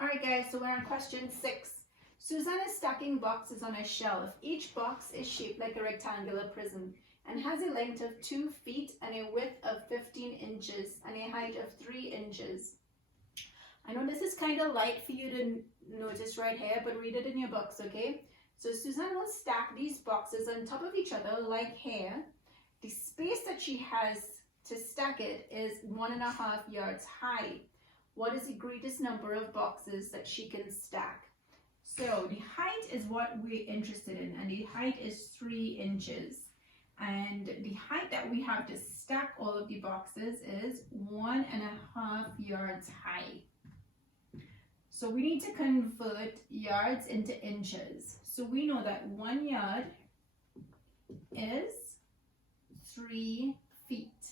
Alright guys, so we're on question 6. Susan is stacking boxes on a shelf. Each box is shaped like a rectangular prism and has a length of 2 feet and a width of 15 inches and a height of 3 inches. I know this is kind of light for you to notice right here, but read it in your books, okay? So Susan will stack these boxes on top of each other like here. The space that she has to stack it is 1.5 yards high. What is the greatest number of boxes that she can stack? So the height is what we're interested in, and the height is 3 inches. And the height that we have to stack all of the boxes is 1.5 yards high. So we need to convert yards into inches. So we know that 1 yard is 3 feet.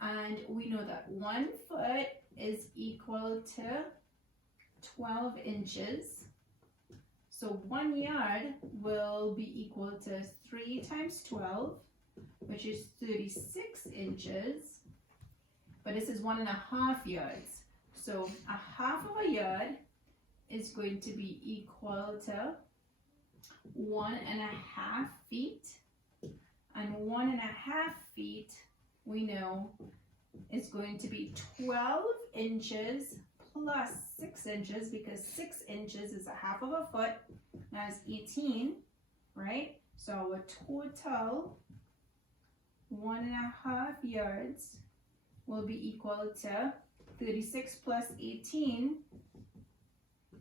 And we know that 1 foot is equal to 12 inches. So 1 yard will be equal to 3 times 12, which is 36 inches. But this is 1.5 yards. So 1/2 yard is going to be equal to 1.5 feet. And 1.5 feet, we know, is going to be 12 inches plus 6 inches, because 6 inches is 1/2 foot. That's 18, right? So our total 1.5 yards will be equal to 36 plus 18,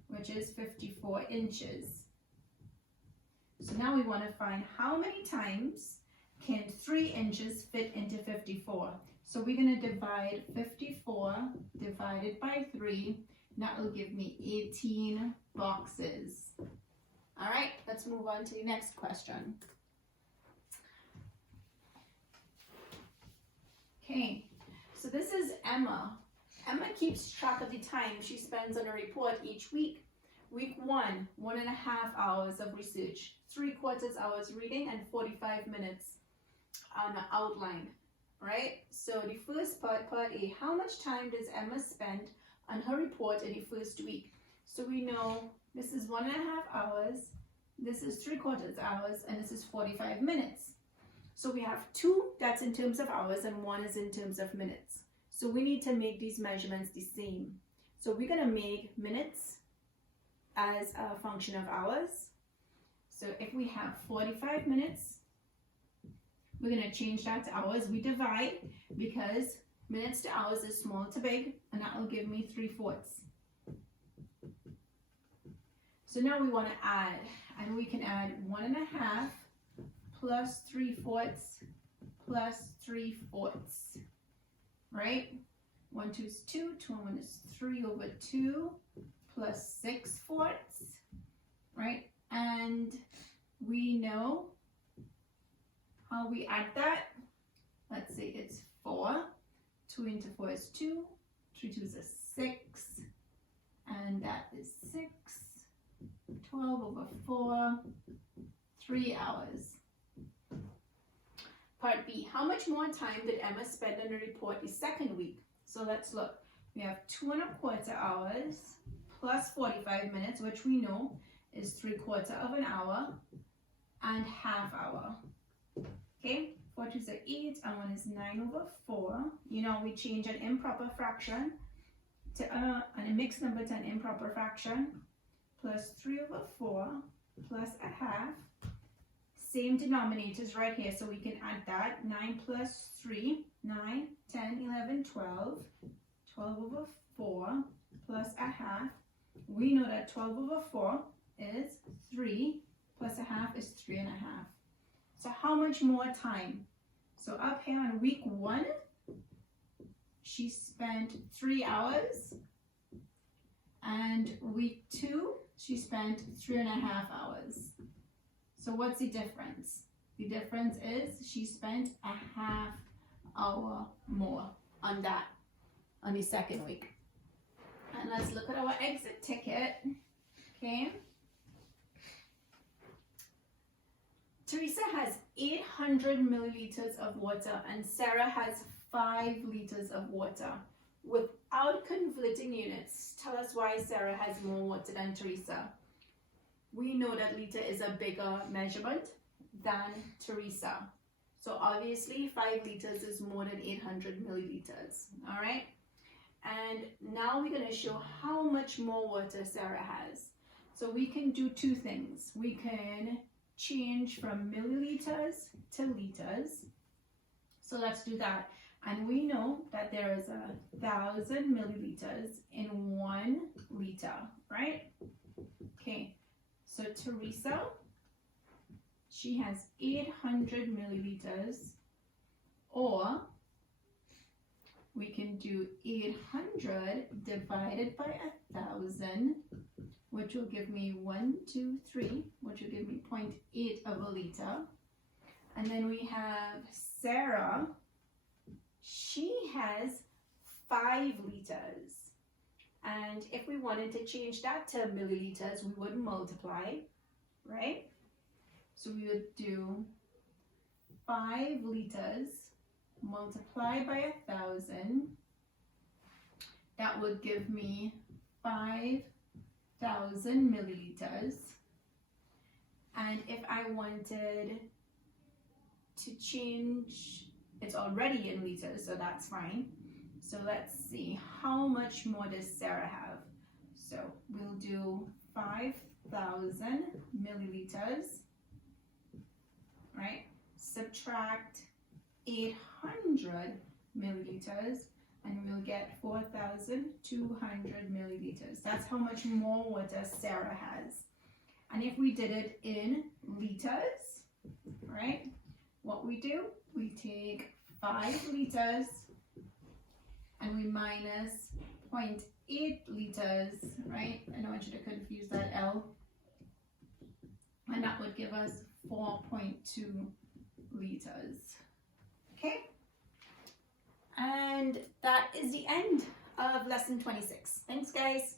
which is 54 inches. So now we want to find how many times can 3 inches fit into 54. So we're going to divide 54 divided by 3. That will give me 18 boxes. All right, let's move on to the next question. Okay, so this is Emma. Emma keeps track of the time she spends on a report each week. Week 1, 1.5 hours of research, 3/4 hours reading, and 45 minutes on an outline, right? So the first part, part A, how much time does Emma spend on her report in the first week? So we know this is 1.5 hours, this is 3/4 hours, and this is 45 minutes. So we have 2 that's in terms of hours and 1 is in terms of minutes. So we need to make these measurements the same. So we're going to make minutes as a function of hours. So if we have 45 minutes, we're going to change that to hours. We divide because minutes to hours is small to big, and that will give me 3/4. So now we want to add, and we can add 1.5 plus 3/4 plus 3/4, right? 1 2 is 2, 2 and 1 is 3/2 plus 6/4, right? And we know how we add that. Let's say it's 4. 2 into 4 is 2. 3 2s is 6. And that is 6. 12/4. 3 hours. Part B. How much more time did Emma spend on the report the second week? So let's look. We have 2.25 hours plus 45 minutes, which we know is 3/4 hour and 1/2 hour. Okay, 4 2s are 8 and 1 is 9/4. You know, we change an improper fraction to and a mixed number to an improper fraction, plus 3/4 plus 1/2. Same denominators right here, so we can add that. 9 plus 3, 9, 10, 11, 12. 12/4 plus 1/2. We know that 12/4 is 3 plus 1/2 is 3.5. So how much more time? So up here on week 1, she spent 3 hours. And week 2, she spent 3.5 hours. So what's the difference? The difference is she spent 1/2 hour more on that, on the second week. And let's look at our exit ticket, okay? Teresa has 800 milliliters of water and Sarah has 5 liters of water. without converting units, tell us why Sarah has more water than Teresa. We know that liter is a bigger measurement than Teresa. So obviously 5 liters is more than 800 milliliters, all right? And now we're going to show how much more water Sarah has. So we can do two things. We can change from milliliters to liters. So let's do that. And we know that there is 1,000 milliliters in 1 liter, right? Okay, so Teresa, she has 800 milliliters, or we can do 800 divided by 1,000, which will give me 1, 2, 3, which will give me 0.8 of a liter. And then we have Sarah, she has 5 liters. And if we wanted to change that to milliliters, we would multiply, right? So we would do 5 liters multiplied by 1,000. That would give me 5,000 milliliters. And if I wanted to change, it's already in liters, so that's fine. So let's see, how much more does Sarah have? So we'll do 5,000 milliliters, right? Subtract 800 milliliters, and we'll get 4,200 milliliters. That's how much more water Sarah has. And if we did it in liters, right? What we do, we take 5 liters and we minus 0.8 liters, right? I don't want you to confuse that L. And that would give us 4.2 liters. Okay? And that is the end of lesson 26. Thanks, guys.